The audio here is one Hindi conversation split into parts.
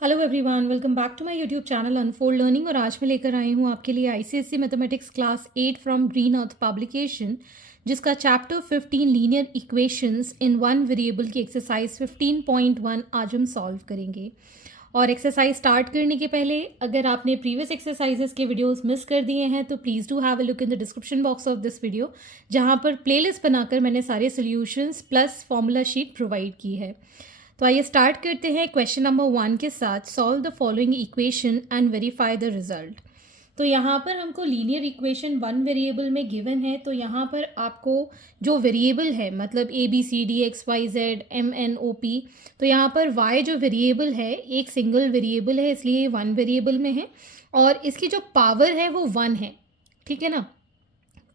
Hello everyone, welcome back to my YouTube channel unfold learning. और आज मैं लेकर आई हूँ आपके लिए ICSE mathematics class 8 from green earth publication, जिसका chapter 15 linear equations in one variable की एक्सरसाइज 15.1 आज हम सॉल्व करेंगे। और एक्सरसाइज स्टार्ट करने के पहले अगर आपने प्रीवियस एक्सरसाइजेस के वीडियोस मिस कर दिए हैं तो please do have a look in the description box of this video, जहाँ पर प्लेलिस्ट बनाकर मैंने सारे solutions plus formula sheet provide की है। तो आइए स्टार्ट करते हैं क्वेश्चन नंबर 1 के साथ। Solve the following equation and verify the result. तो यहाँ पर हमको लीनियर इक्वेशन वन वेरिएबल में गिवन है। तो यहाँ पर आपको जो वेरिएबल है, मतलब A B C D X Y Z M N O P, तो यहाँ पर वाई जो वेरिएबल है एक सिंगल वेरिएबल है, इसलिए वन वेरिएबल में है। और इसकी जो पावर है वो वन है, ठीक है ना।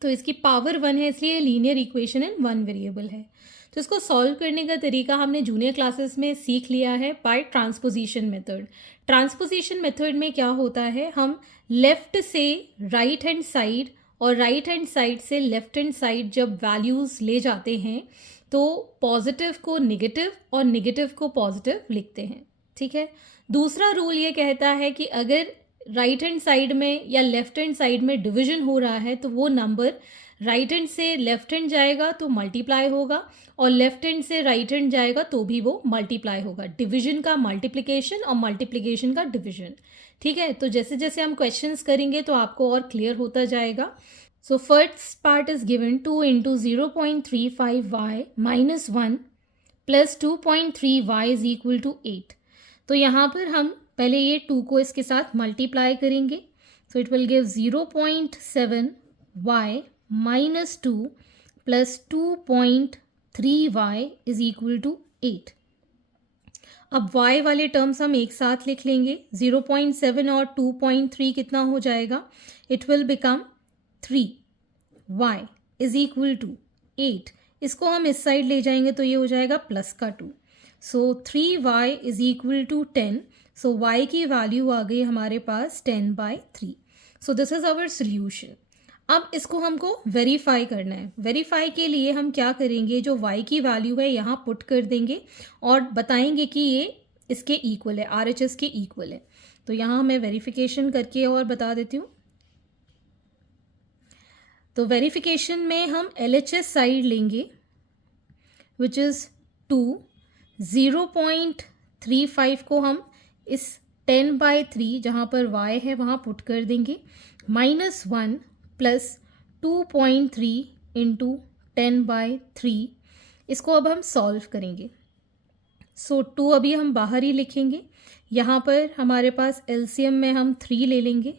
तो इसकी पावर वन है, इसलिए linear equation in one variable है। तो इसको सॉल्व करने का तरीका हमने जूनियर क्लासेस में सीख लिया है by transposition method. Transposition method में क्या होता है, हम लेफ्ट से राइट हैंड साइड और राइट हैंड साइड से लेफ्ट हैंड साइड जब वैल्यूज़ ले जाते हैं तो पॉजिटिव को नेगेटिव और नेगेटिव को पॉजिटिव लिखते हैं, ठीक है। दूसरा रूल ये कहता है कि अगर राइट हैंड साइड में या लेफ्ट हैंड साइड में डिवीजन हो रहा है तो वो नंबर राइट हैंड से लेफ्ट हैंड जाएगा तो मल्टीप्लाई होगा, और लेफ्ट हैंड से राइट हैंड जाएगा तो भी वो मल्टीप्लाई होगा। डिवीजन का मल्टीप्लिकेशन और मल्टीप्लिकेशन का डिवीजन, ठीक है। तो जैसे जैसे हम क्वेश्चंस करेंगे तो आपको और क्लियर होता जाएगा। So first part is given 2 into 0.35y minus 1 plus 2.3y is equal to 8। तो यहाँ पर हम पहले ये 2 को इसके साथ मल्टीप्लाई करेंगे। So it will give 0.7y minus 2 plus 2.3y is equal to 8। अब y वाले टर्म्स हम एक साथ लिख लेंगे। 0.7 और 2.3 कितना हो जाएगा, it will become 3y is equal to 8। इसको हम इस साइड ले जाएंगे तो ये हो जाएगा प्लस का 2। So 3y is equal to 10। So y की वैल्यू आ गई हमारे पास 10/3। So this is our solution. अब इसको हमको वेरीफाई करना है। वेरीफाई के लिए हम क्या करेंगे, जो y की वैल्यू है यहाँ पुट कर देंगे और बताएंगे कि ये इसके इक्वल है, RHS के इक्वल है। तो यहाँ मैं वेरिफिकेशन करके और बता देती हूँ। तो वेरिफिकेशन में हम LHS साइड लेंगे विच इज़ 2। 0.35 को हम इस 10/3 जहाँ पर y है वहाँ पुट कर देंगे, माइनस 1 प्लस 2.3 इंटू 10/3। इसको अब हम सॉल्व करेंगे। सो 2 अभी हम बाहर ही लिखेंगे। यहाँ पर हमारे पास एलसीएम में हम 3 ले लेंगे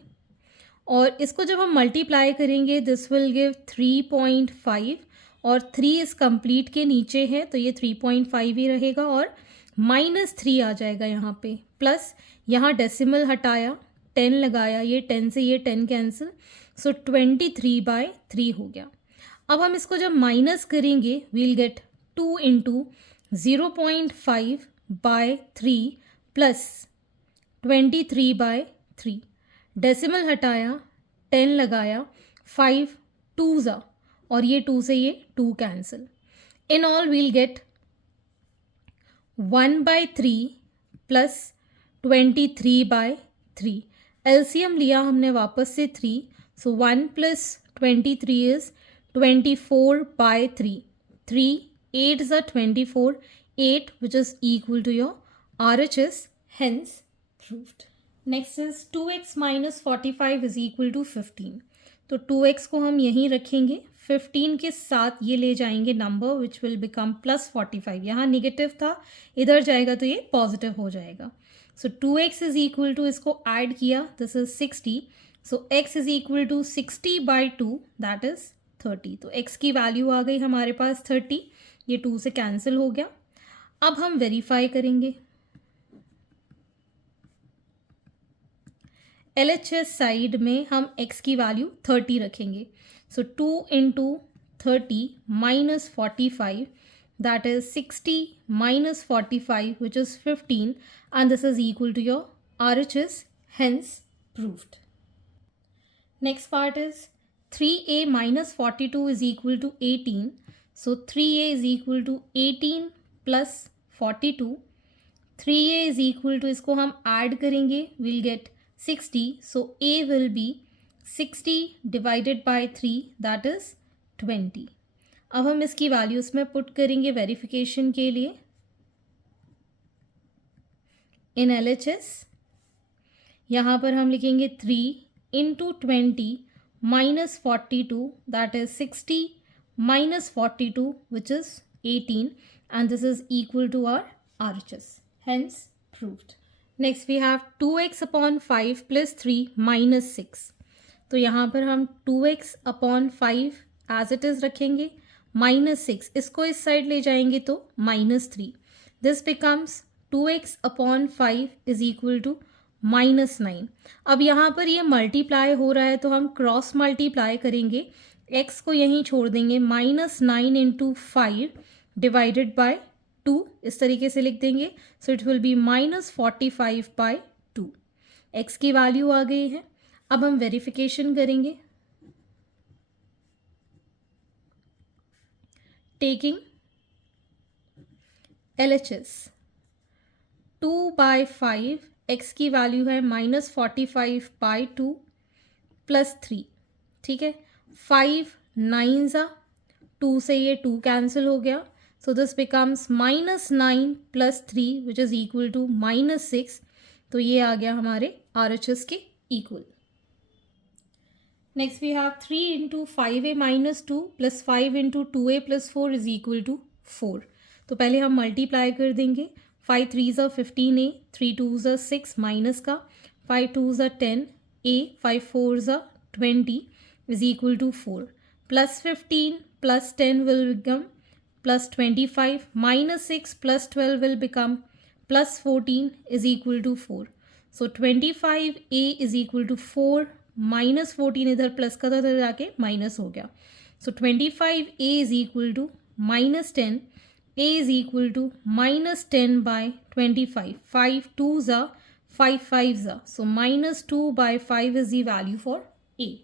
और इसको जब हम मल्टीप्लाई करेंगे दिस विल गिव 3.5, और 3 इस कंप्लीट के नीचे है तो ये 3.5 ही रहेगा, और -3 आ जाएगा यहाँ पे, प्लस यहाँ डेसिमल हटाया 10 लगाया, ये 10 से ये 10 कैंसिल, सो 23/3 हो गया। अब हम इसको जब माइनस करेंगे we'll get 2 into 0.5/3 plus 23/3, decimal हटाया 10 लगाया, 5 2 ज़ा, और ये 2 से ये 2 cancel. In all we'll get 1/3 plus 23/3। LCM लिया हमने वापस से 3, so 1 plus 23 is 24/3। 3 8 is 24, 8 which is equal to your RHS, hence proved. Next is 2x minus 45 is equal to 15. तो 2x को हम यहीं रखेंगे, 15 के साथ ये ले जाएंगे number which will become plus 45। यहाँ निगेटिव था, इधर जाएगा तो ये पॉजिटिव हो जाएगा। So 2x is equal to, इसको ऐड किया, this is 60। So x is equal to 60/2 that is 30। तो x की वैल्यू आ गई हमारे पास 30, ये 2 से कैंसिल हो गया। अब हम वेरीफाई करेंगे। LHS साइड में हम x की वैल्यू 30 रखेंगे। So 2 into 30 minus 45 that is 60 minus 45 which is 15, and this is equal to your RHS, hence proved. Next part is 3a minus 42 is equal to 18. So 3a is equal to 18 plus 42 3a is equal to, इसको हम ऐड करेंगे, will get 60. So a will be 60 divided by 3, that is 20. अब हम इसकी वैल्यूज में पुट करेंगे वेरिफिकेशन के लिए. इन LHS यहाँ पर हम लिखेंगे 3 into 20 minus 42, that is 60 minus 42, which is 18, and this is equal to our RHS, hence proved. Next we have 2x upon 5 plus 3 minus 6. तो यहाँ पर हम 2x upon 5 as it is रखेंगे, minus 6 इसको इस साइड ले जाएंगे तो minus 3. This becomes 2x upon 5 is equal to minus 9. अब यहाँ पर ये मल्टीप्लाई हो रहा है तो हम क्रॉस मल्टीप्लाई करेंगे, x को यहीं छोड़ देंगे, माइनस 9 इंटू 5 डिवाइडेड बाय 2 इस तरीके से लिख देंगे. So it will be minus 45 by 2. x की वैल्यू आ गई है. अब हम वेरिफिकेशन करेंगे. टेकिंग LHS 2 बाय 5, x की वैल्यू है माइनस 45 बाय 2 प्लस 3. ठीक है, 5 9 ज़ा 2 से ये 2 कैंसिल हो गया. So this becomes minus 9 plus 3 which is equal to minus 6. तो ये आ गया हमारे RHS के इक्वल. Next we have 3 into 5a minus 2 plus 5 into 2a plus 4 is equal to 4. तो पहले हम मल्टीप्लाई कर देंगे. 5 3 ज़ा 15a, 3 2 ज़ा 6 माइनस का, 5 2 ज़ा 10a, 5 4 ज़ा 20 is equal to 4. Plus 15 plus 10 will become plus 25. Minus 6 plus 12 will become plus 14 is equal to 4. So 25a is equal to 4 minus 14 इधर प्लस का था, इधर जाके माइनस हो गया. So 25a is equal to minus 10. a is equal to minus 10 by 25. 5 2 ज़ा 5 5 ज़ा. So minus 2 by 5 is the value for a.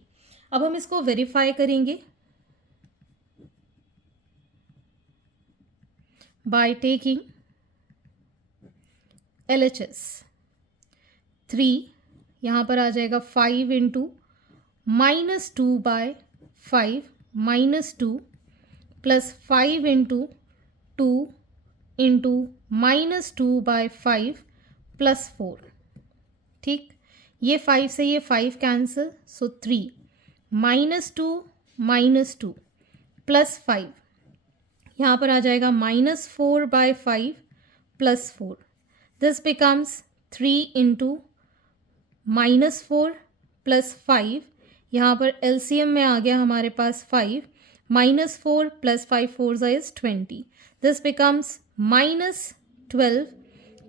अब हम इसको वेरीफाई करेंगे बाय टेकिंग LHS. 3 यहाँ पर आ जाएगा 5 into minus 2 by 5 minus 2 plus 5 into 2 into minus 2 by 5 plus 4. ठीक, ये 5 से ये 5 कैंसिल. सो 3 माइनस 2 प्लस 5 यहाँ पर आ जाएगा minus 4 by 5 plus 4. This becomes 3 into minus 4 plus 5. यहाँ पर LCM में आ गया हमारे पास 5. Minus 4 plus 5 4 is 20. This becomes minus 12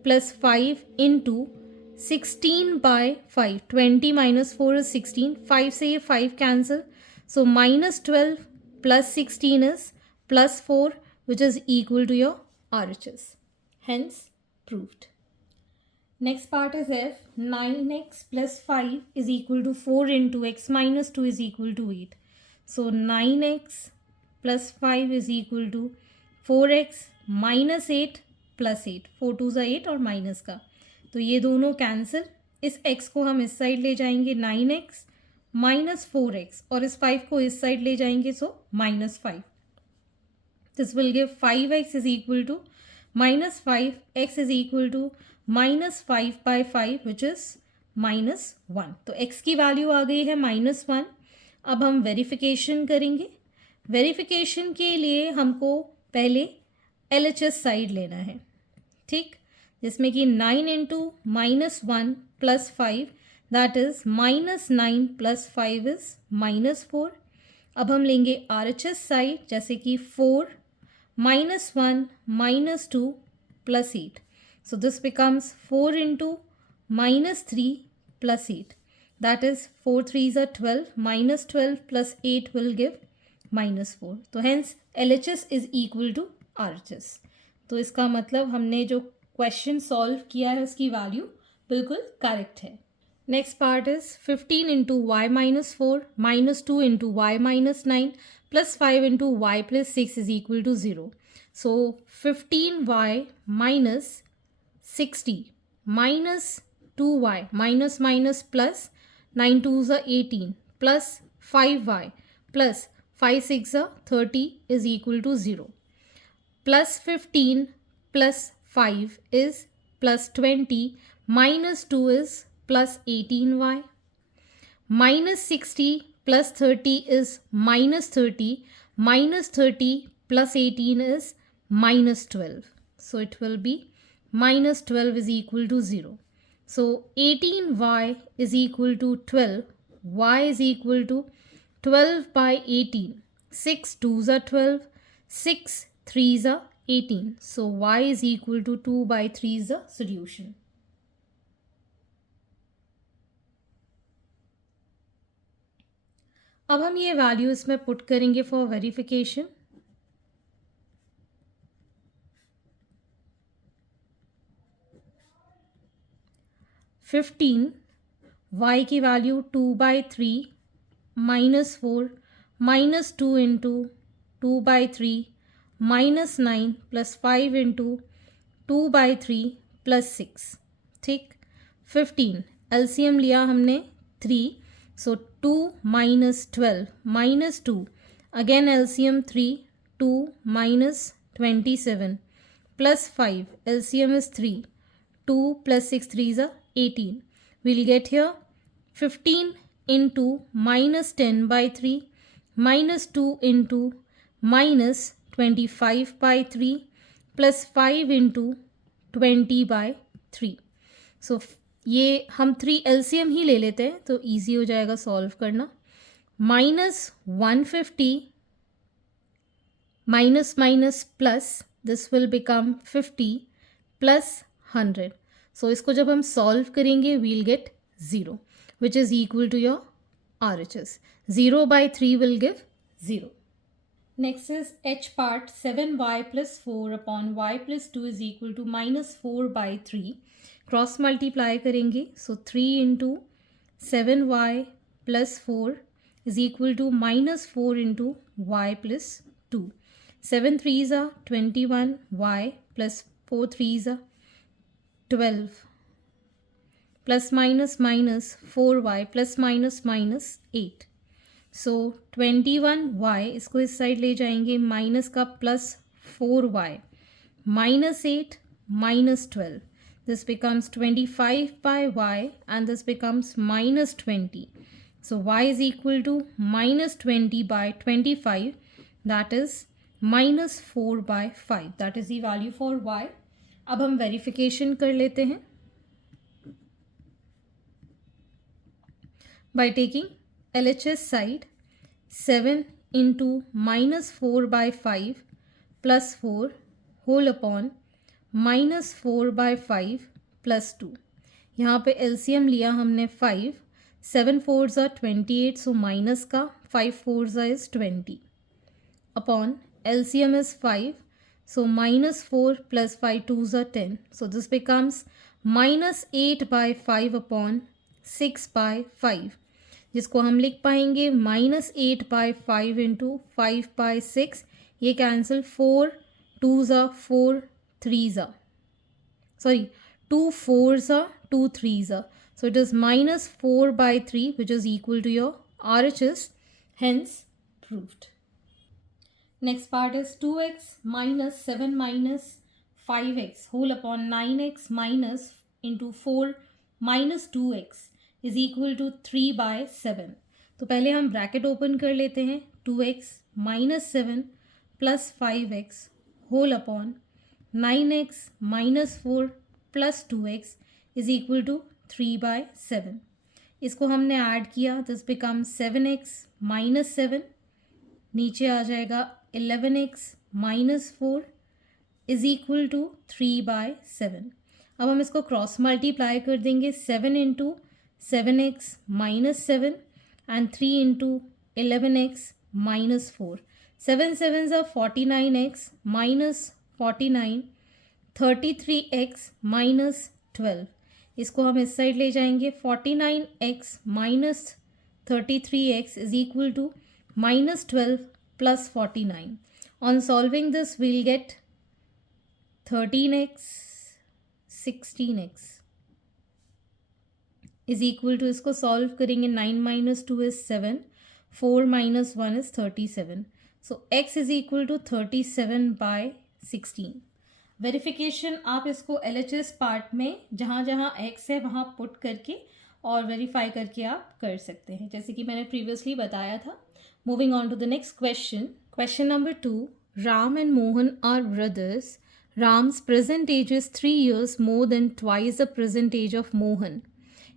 plus 5 into 16 by 5. 20 minus 4 is 16. 5 से ये 5 cancel. So minus 12 plus 16 is plus 4, which is equal to your RHS. Hence proved. Next part is F. 9x plus 5 is equal to 4 into x minus 2 is equal to 8. So 9x plus 5 is equal to 4x minus 8 plus 8. 4 2 ज़ा 8 और माइनस का, तो ये दोनों कैंसिल. इस x को हम इस साइड ले जाएंगे 9x माइनस 4x और इस 5 को इस साइड ले जाएंगे, so minus 5. This will give 5x is equal to minus 5, x is equal to minus 5 by 5 which is minus 1. तो x की वैल्यू आ गई है माइनस 1. अब हम वेरिफिकेशन करेंगे. वेरिफिकेशन के लिए हमको पहले LHS साइड लेना है. ठीक, जिसमें कि 9 into minus 1 plus 5 that is minus 9 plus 5 is minus 4. अब हम लेंगे RHS साइड, जैसे कि 4 minus 1 minus 2 plus 8. So this becomes 4 into minus 3 plus 8. That is 4 3s are 12. Minus 12 plus 8 will give minus 4. तो hence LHS is equal to RHS. तो इसका मतलब हमने जो क्वेश्चन सॉल्व किया है उसकी वैल्यू बिल्कुल करेक्ट है. Next part is 15 into y minus 4 minus 2 into y minus 9 plus 5 into y plus 6 is equal to 0. So 15y minus 60 minus 2y minus minus plus 9 2s are 18 plus 5y plus 5 6 are 30 is equal to 0. Plus 15 plus 5 is plus 20 minus 2 is plus 18y. Minus 60 plus 30 is minus 30. Minus 30 plus 18 is minus 12. So it will be minus 12 is equal to 0. So 18y is equal to 12. Y is equal to 12 by 18. 6 2s are 12. 6 3s are 18. So y is equal to 2 by 3 is the solution. अब हम ये वैल्यू इसमें पुट करेंगे फॉर वेरिफिकेशन. फिफ्टीन y की value 2 by 3 minus 4 minus 2 into 2 by 3 minus 9 plus 5 into 2 by 3 plus 6. ठीक. 15 एलसीएम लिया हमने 3. So 2 minus 12 minus 2. Again LCM 3. 2 minus 27 plus 5. LCM is 3. 2 plus 6 3s are 18. We'll get here 15 into minus 10 by 3 minus 2 into minus 25 by 3 plus 5 into 20 by 3. So ये हम 3 LCM ही ले लेते हैं तो ईजी हो जाएगा सॉल्व करना. Minus 150 minus minus plus this will become 50 plus 100. So इसको जब हम सॉल्व करेंगे we'll get 0 which is equal to your RHS. 0 by 3 will give 0. Next is H part. 7y plus 4 upon y plus 2 is equal to minus 4 by 3. Cross multiply करेंगे. So 3 into 7y plus 4 is equal to minus 4 into y plus 2. 7 3s are 21 y plus 4 3s are 12 plus minus minus 4y plus minus minus 8. So 21y इसको इस साइड ले जाएंगे. माइनस का plus 4y minus 8 minus 12. This becomes 25 by y and this becomes minus 20. So y is equal to minus 20 by 25. That is minus 4 by 5. That is the value for y. अब हम वेरिफिकेशन कर लेते हैं. By taking LHS side, 7 into minus 4 by 5 plus 4 whole upon minus 4 by 5 plus 2. यहाँ पे एलसीएम लिया हमने 5. 7 4s are 28. सो माइनस का 5 4s are is 20 upon LCM is 5. So minus 4 plus 5 2s are 10. So this becomes minus 8 by 5 upon 6 by 5 जिसको हम लिख पाएंगे माइनस 8 बाई 5 इंटू 5 बाई 6. ये cancel 4 2s are 4 3s are, sorry, 2 4s are 2 3s are. So it is minus 4 by 3 which is equal to your RHS, hence proved. Next part is 2x minus 7 minus 5x whole upon 9x minus into 4 minus 2x is equal to 3 by 7. तो पहले हम ब्रैकेट ओपन कर लेते हैं. 2x minus 7 plus 5x whole upon 9x minus 4 plus 2x is equal to 3 by 7. इसको हमने ऐड किया. This become 7x minus 7. नीचे आ जाएगा 11x minus 4 is equal to 3 by 7. अब हम इसको क्रॉस मल्टीप्लाई कर देंगे. 7 into 7x minus 7 and 3 into 11x minus 4. 7 7s are 49x minus 49. 33x minus 12. इसको हम इस साइड ले जाएंगे. 49x minus 33x is equal to minus 12 plus 49. On solving this we'll get 13x 16x is equal to, इसको सॉल्व करेंगे, 9 minus 2 is 7, 4 minus 1 is 37. So x is equal to 37/16. Verification आप इसको LHS पार्ट में जहाँ जहाँ x है वहाँ पुट करके और वेरीफाई करके आप कर सकते हैं, जैसे कि मैंने प्रीवियसली बताया था. Moving on to the next question. Question number 2. Ram and Mohan are brothers. Ram's present age is 3 years more than twice the present age of Mohan.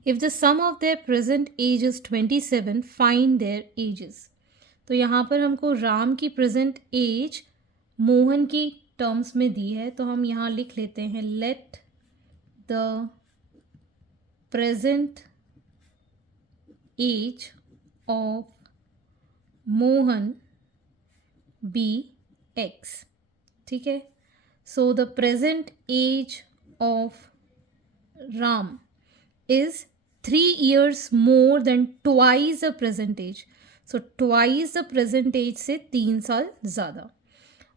If the sum of their present age is 27, find their ages. तो यहाँ पर हमको राम की प्रेजेंट एज मोहन की टर्म्स में दी है, तो हम यहाँ लिख लेते हैं let the present age of Mohan be x. ठीक है. So the present age of Ram is 3 years more than twice the present age. So twice the present age से 3 साल ज़्यादा.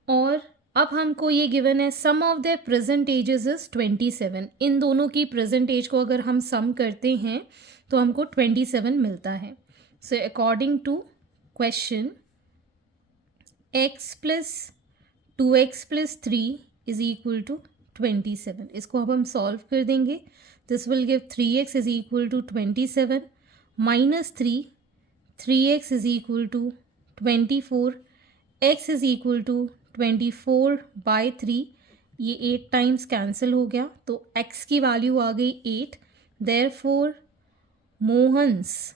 और अब हमको ये गिवन है sum of their present ages is 27. इन दोनों की प्रेजेंट एज को अगर हम सम करते हैं तो हमको 27 मिलता है. So according to question, x plus 2x plus 3 is equal to 27. इसको अब हम सॉल्व कर देंगे. This will give 3x is equal to 27 minus 3x is equal to 24, x is equal to 24/3. ये 8 टाइम्स कैंसिल हो गया तो x की वैल्यू आ गई 8. Therefore Mohan's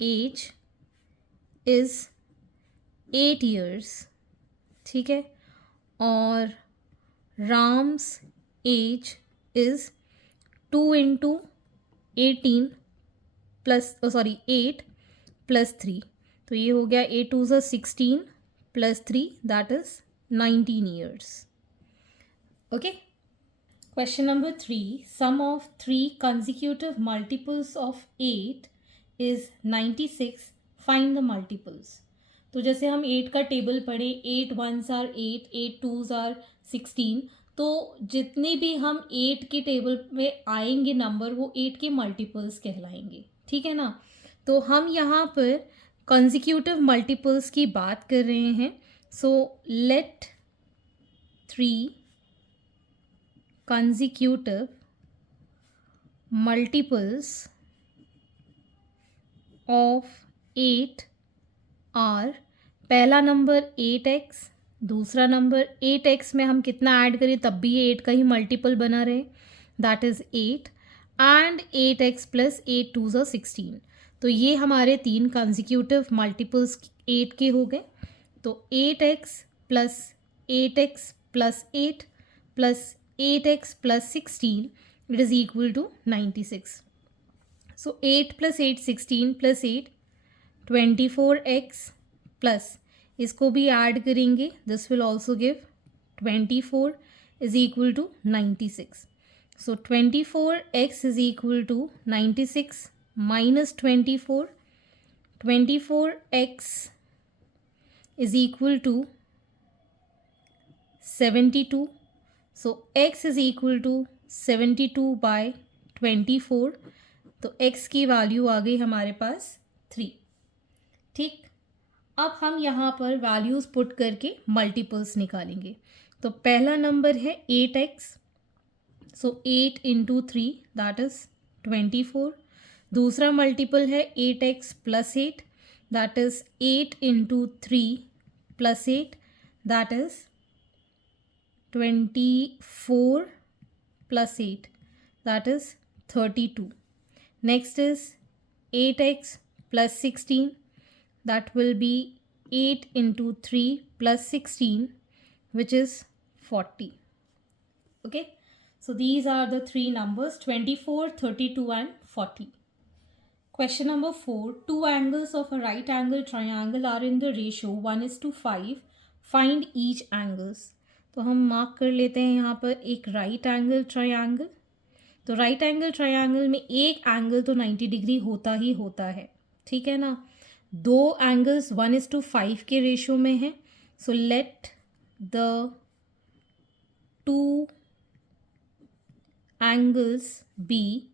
age is 8 years. ठीक है. और Ram's age is 2 into 18 plus 8 plus 3. तो ये हो गया 8 2 16 plus 3 that is 19 years. Okay. Question number 3. Sum of 3 consecutive multiples of 8 is 96. Find the multiples. तो जैसे हम 8 का टेबल पढ़े, 8 1s आर 8, 8 2s आर 16. तो जितने भी हम 8 के टेबल में आएंगे नंबर, वो 8 के मल्टीपल्स कहलाएंगे. ठीक है ना. तो हम यहाँ पर कंसेक्यूटिव मल्टीपल्स की बात कर रहे हैं. So let 3 consecutive multiples of 8 are. पहला नंबर 8x, दूसरा नंबर 8x में हम कितना ऐड करें तब भी ये 8 का ही मल्टीपल बना रहे, that is 8. And 8x plus 8 2s are 16. तो ये हमारे 3 कंसेक्यूटिव मल्टीपल्स 8 के हो गए. तो 8x plus 8x plus 8 plus 8x plus 16 it is equal to 96. So 8 plus 8 16 plus 8 24x plus इसको भी ऐड करेंगे, this will also give 24 is equal to 96. So 24x is equal to 96 minus 24, 24x is equal to 72. So x is equal to 72/24. तो x की वैल्यू आ गई हमारे पास 3. ठीक. अब हम यहाँ पर वैल्यूज़ पुट करके मल्टीपल्स निकालेंगे. तो पहला नंबर है 8x. So 8 into 3 that is 24. दूसरा मल्टीपल है 8x plus 8 that is 8 into 3 plus 8 that is 24 plus 8 that is 32. Next is 8x plus 16. That will be 8 into 3 plus 16 which is 40. Okay. So these are the 3 numbers 24, 32 and 40. Question number 4. 2 angles of a right angle triangle are in the ratio 1:5. Find each angles. तो हम मार्क कर लेते हैं यहाँ पर एक राइट एंगल ट्रायंगल. तो राइट एंगल ट्रायंगल में एक एंगल तो 90 डिग्री होता ही होता है. ठीक है ना. 2 एंगल्स 1:5 के रेशो में हैं. So let the 2 angles B,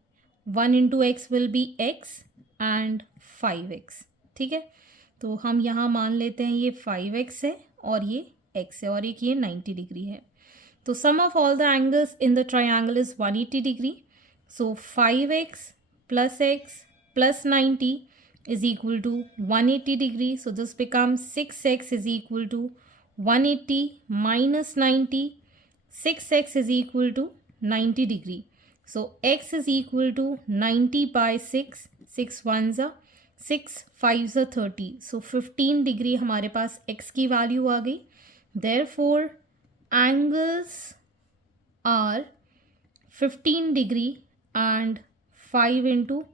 1 into x will be x and 5x. ठीक है, तो हम यहाँ मान लेते हैं ये 5x है और ये x है और एक ये 90 डिग्री है. तो sum of all the angles in the triangle is 180 degree. So 5x plus x plus 90 is equal to 180 degree. So this becomes 6x is equal to 180 minus 90. 6x is equal to 90 degree. So x is equal to 90 by 6. 6 ones are 6 5s are 30. So 15 degree हमारे पास x की वैल्यू आ गई. Therefore angles are 15 degree and 5 into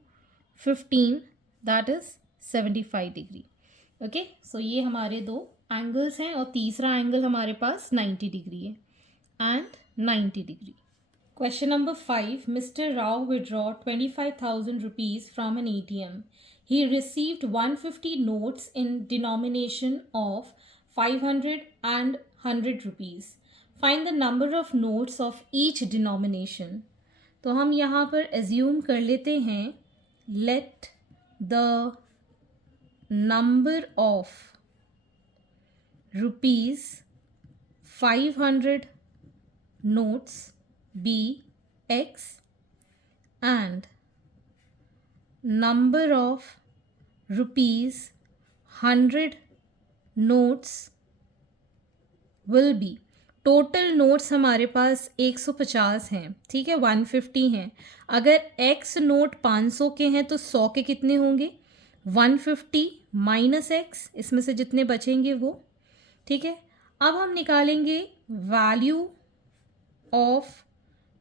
15 that is 75 degree. Okay, so ये हमारे दो angles हैं और तीसरा angle हमारे पास 90 degree है and 90 degree. Question number 5. Mr. Rao withdraw 25,000 rupees from an ATM. He received 150 notes in denomination of 500 and 100 rupees. Find the number of notes of each denomination. तो हम यहाँ पर assume कर लेते हैं let the number of rupees 500 notes be x and number of rupees 100 notes will be. Total notes हमारे पास 150 हैं. ठीक है, 150 हैं. अगर x नोट 500 के हैं तो 100 के कितने होंगे? 150 माइनस x, इसमें से जितने बचेंगे वो. ठीक है, अब हम निकालेंगे value of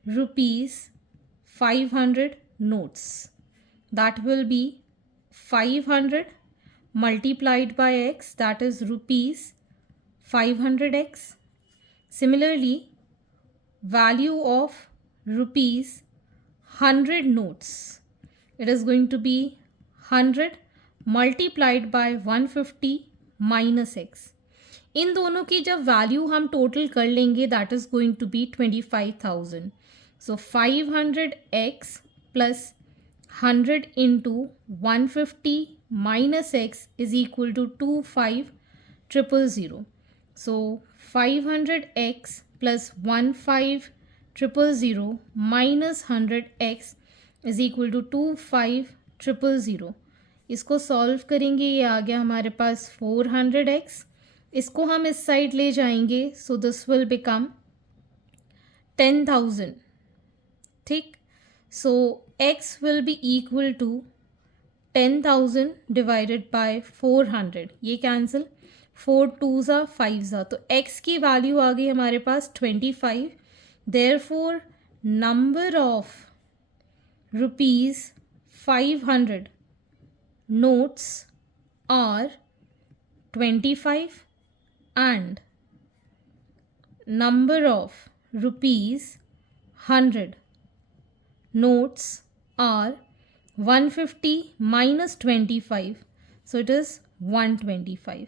rupees 500 notes. That will be 500 multiplied by x, that is rupees 500x. Similarly, value of rupees 100 notes, it is going to be 100 multiplied by 150 minus x. इन दोनों की जब वैल्यू हम टोटल कर लेंगे that is going to be 25,000. So 500x plus 100 into 150 minus x is equal to 25,000. So 500x plus 15,000 minus 100x is equal to 25,000. इसको सॉल्व करेंगे, ये आ गया हमारे पास 400x. इसको हम इस साइड ले जाएंगे, सो दिस विल बिकम 10,000. ठीक, सो x will be equal to 10,000 divided by 400. ये cancel, 4 2s are 5s are, तो x की वैल्यू आ गई हमारे पास 25. Therefore number of rupees 500 notes are 25 and number of rupees 100 notes are 150 minus 25, so it is 125.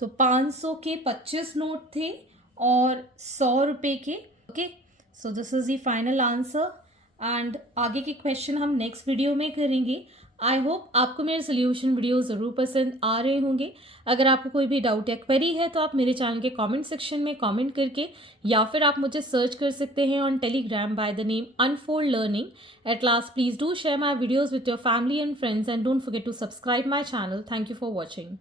तो 500 के 25 नोट थे और 100 रुपये के. Okay, so this is the final answer and आगे के क्वेश्चन हम नेक्स्ट वीडियो में करेंगे. आई होप आपको मेरे सोल्यूशन वीडियो ज़रूर पसंद आ रहे होंगे. अगर आपको कोई भी डाउट या क्वेरी है तो आप मेरे चैनल के कमेंट सेक्शन में कमेंट करके या फिर आप मुझे सर्च कर सकते हैं on Telegram by the name unfold learning. At last please do share my videos with your family and friends and don't forget to subscribe my channel. Thank you for watching.